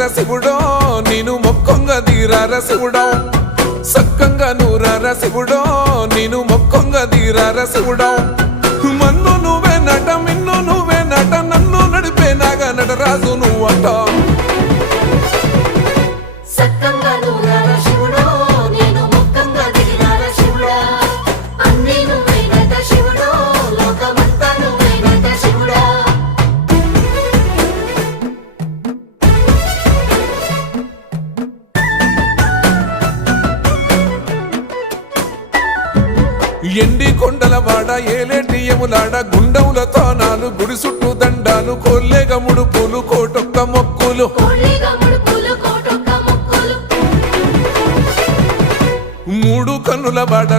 తీరార శివుడో నేను మొక్కంగా తీరార శివుడో సక్కంగా నూరార శివుడో నేను మొక్కంగా తీరార శివుడో మన్ను నువ్వే నట మిన్ను నువ్వే నట నన్ను నడిపే నాగా నటరాజు నువ్వట ఎండి కొండల వాడ ఏలేటి యములాడ గుండములతో నాలు గుడి చుట్టూ దండాలు కోల్లేగ ముడుపులు కోటొక్క మొక్కులు మూడు కన్నుల వాడ